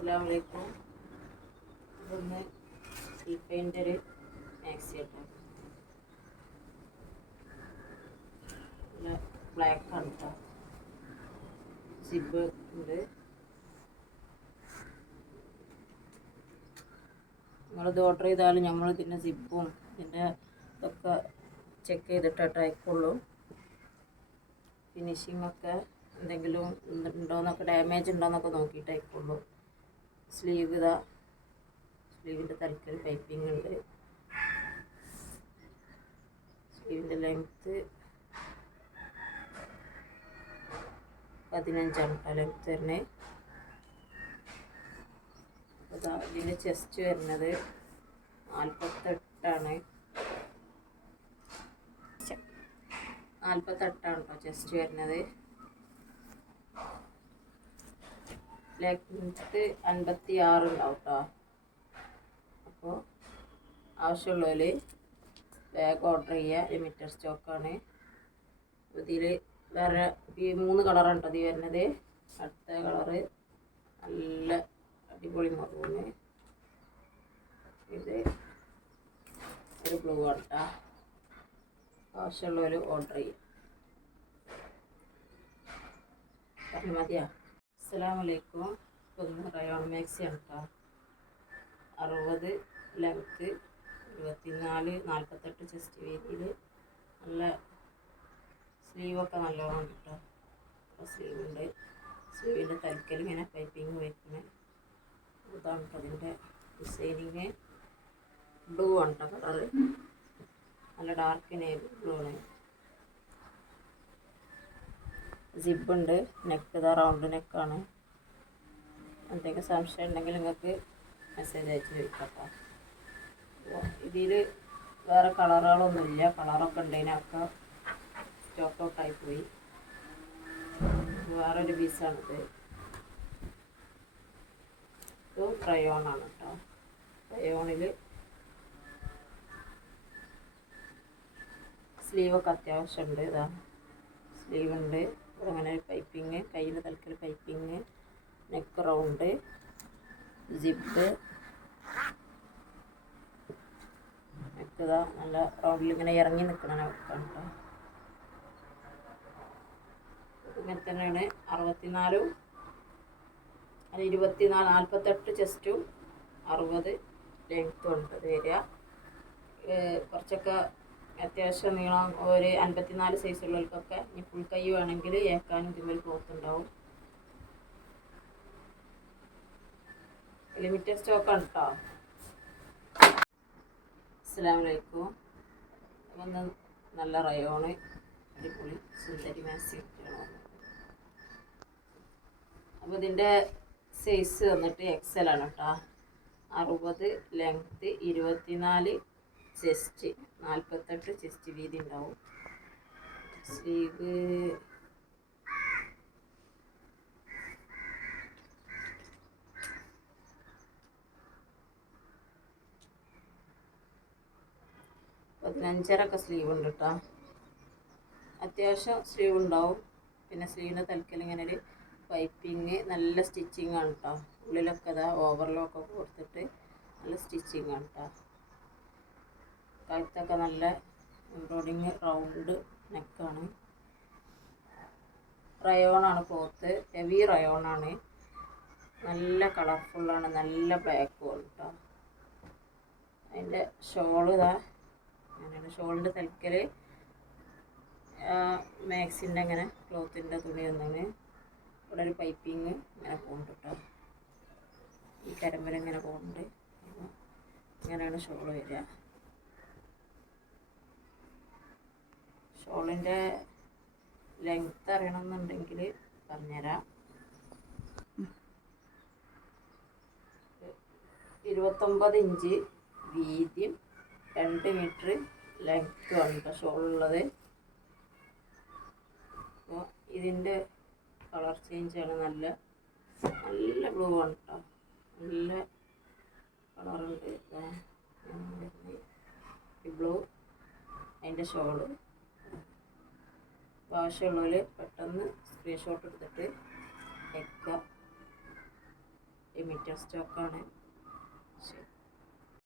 അസ്സാം വലൈക്കും ഇതൊന്ന് ഈ ഒരു മാക്സി കേട്ടോ ബ്ലാക്ക് ആണ് കേട്ടോ സിബ് ഉണ്ട്. നിങ്ങളിത് ഓർഡർ ചെയ്താലും നമ്മൾ ഇതിന്റെ സിബും ഇതിന്റെ ഇതൊക്കെ ചെക്ക് ചെയ്തിട്ടേ അയക്കുള്ളൂ ഫിനിഷിങ്ങൊക്കെ എന്തെങ്കിലും ഉണ്ടോയെന്നൊക്കെ ഡാമേജ് ഉണ്ടോയെന്നൊക്കെ നോക്കിയിട്ട് അയക്കുള്ളൂ സ്ലീവ് ഇതാ. സ്ലീവിന്റെ തലക്കൽ പൈപ്പിംഗ് ഉണ്ട്. സ്ലീവിന്റെ ലെങ്ത്ത് പതിനഞ്ചാണ്. കേട്ടോ ലെങ്ത്ത് വരുന്നത് അതാ ഇതിന്റെ ചെസ്റ്റ് വരുന്നത് നാൽപ്പത്തെട്ടാണ് നാൽപ്പത്തെട്ടാണ് കേട്ടോ ചെസ്റ്റ് വരുന്നത്. ലെങ്ത്ത് അൻപത്തി ആറ് ഉണ്ടാവും കേട്ടോ അപ്പോൾ ആവശ്യമുള്ളവർ ബാഗ് ഓർഡർ ചെയ്യുക. ലിമിറ്റഡ് സ്റ്റോക്കാണ് ഇതിൽ വേറെ ഈ മൂന്ന് കളറാണ് കേട്ടോ ഇത് വരുന്നത്. അടുത്ത കളറ് നല്ല അടിപൊളി മുറിവാണ് ഇത് ഒരു ബ്ലൂ ആണ് കേട്ടോ ആവശ്യമുള്ളവർ ഓർഡർ ചെയ്യും പറഞ്ഞാൽ മതിയാ? അസ്സലാമലൈക്കും. ഒന്ന് റയോൺ മാക്സി ആണ് കേട്ടോ അറുപത് ലെങ്ത്ത് ഇരുപത്തിനാല് നാൽപ്പത്തെട്ട് ചെസ്റ്റ് വീതിയിൽ നല്ല സ്ലീവൊക്കെ നല്ലോണം കേട്ടോ സ്ലീവ് ഉണ്ട് സ്ലീവിന്റെ തലക്കൽ ഇങ്ങനെ പൈപ്പിങ് വയ്ക്കുന്നത് ഇതാണ് കേട്ടോ അതിന്റെ ഡിസൈനിങ്. ബ്ലൂ ആണ് കേട്ടോ കളറ്. നല്ല ഡാർക്ക് നേവി ബ്ലൂ ആണ് സിബ് ഉണ്ട്. നെക്ക് ഇതാ റൗണ്ട് നെക്കാണ് എന്തെങ്കിലും സംശയം ഉണ്ടെങ്കിൽ നിങ്ങൾക്ക് മെസ്സേജ് അയച്ച് ചോദിക്കാം ഇതിൽ വേറെ കളറുകളൊന്നുമില്ല. കളറൊക്കെ ഉണ്ടതിനൊക്കെ സ്റ്റോക്ക് ഔട്ടായി പോയി. വേറൊരു പീസാണിത് ഇത് ക്രയോണാണ് കേട്ടോ. ക്രയോണിൽ സ്ലീവൊക്കെ അത്യാവശ്യമുണ്ട്. ഇതാ. സ്ലീവ് ഉണ്ട്. അങ്ങനെ പൈപ്പിങ് കയ്യിൽ തലക്കൽ piping neck round zip neck നല്ല റൗണ്ടിൽ ഇങ്ങനെ ഇറങ്ങി നിൽക്കണം കേട്ടോ ഇങ്ങനെ തന്നെയാണ് അറുപത്തിനാലും അത് ഇരുപത്തിനാല് നാൽപ്പത്തെട്ട് ചെസ്റ്റും അറുപത് ലെങ്ത്തും ഉണ്ട് അത് വരിക. കുറച്ചൊക്കെ അത്യാവശ്യം നീളം ഒരു അൻപത്തിനാല് സൈസുള്ളവർക്കൊക്കെ ഇനി ഫുൾ കൈ വേണമെങ്കിൽ ഏക്കാനും ഇതുപോലെ പോത്തുണ്ടാവും ലിമിറ്റഡ് സ്റ്റോക്കാണ് കേട്ടോ അസ്സാമലൈക്കും ഒന്ന് നല്ല റയോണ് അടിപൊളി സുന്ദരി മാസി അപ്പോൾ ഇതിന്റെ സൈസ് വന്നിട്ട് എക്സൽ ആണ് കേട്ടോ അറുപത് ലെങ്ത്ത് ഇരുപത്തിനാല് ചെസ്റ്റ് നാൽപ്പത്തെട്ട് ചെസ്റ്റ് വീതി ഉണ്ടാവും. സ്ലീവ് പതിനഞ്ചരൊക്കെ സ്ലീവ് ഉണ്ട് കേട്ടോ അത്യാവശ്യം സ്ലീവ് ഉണ്ടാവും. പിന്നെ സ്ലീവിന്റെ തലക്കൽ ഇങ്ങനെ ഒരു പൈപ്പിങ് നല്ല സ്റ്റിച്ചിങ് ആണ് കേട്ടോ ഉള്ളിലൊക്കെ അതാ ഓവർലോക്കൊക്കെ കൊടുത്തിട്ട് നല്ല സ്റ്റിച്ചിങ് ആണ് കേട്ടോ കഴുത്തൊക്കെ നല്ല എംബ്രോയിഡിങ് റൗണ്ട് നെക്കാണ്. റയോണാണ് ക്ലോത്ത് ഹെവി റയോണാണ്. നല്ല കളർഫുള്ളാണ് നല്ല ബ്ലാക്ക് കേട്ടോ അതിന്റെ ഷോൾ ഇതാ. അങ്ങനെയാണ്. ഷോളിന്റെ തലക്കൽ മാക്സിന്റെ അങ്ങനെ ക്ലോത്തിന്റെ തുണി ഒന്നാണ് ഇവിടെ ഒരു പൈപ്പിങ് ഇങ്ങനെ പോകുന്നുണ്ട് കേട്ടോ ഈ കരമ്പല ഇങ്ങനെ പോകുന്നുണ്ട് ഇങ്ങനെയാണ് ഷോൾ വരിക. ഷോളിന്റെ ലെങ്ത്ത് അറിയണമെന്നുണ്ടെങ്കിൽ പറഞ്ഞുതരാം. ഇരുപത്തൊമ്പത് ഇഞ്ച് വീതിയും രണ്ട് മീറ്റർ ലെങ്ത്തുമാണ് പക്ഷെ ഷോളുള്ളത് അപ്പോൾ ഇതിന്റെ കളർ ചേഞ്ച് ആണ് നല്ല നല്ല ബ്ലൂ ആണ് കേട്ടോ നല്ല കളറുണ്ട് ഈ ബ്ലൂ അതിന്റെ ഷോൾ ആവശ്യമുള്ളവർ പെട്ടെന്ന് സ്ക്രീൻഷോട്ട് എടുത്തിട്ട് അയക്കുക ലിമിറ്റഡ് സ്റ്റോക്കാണ്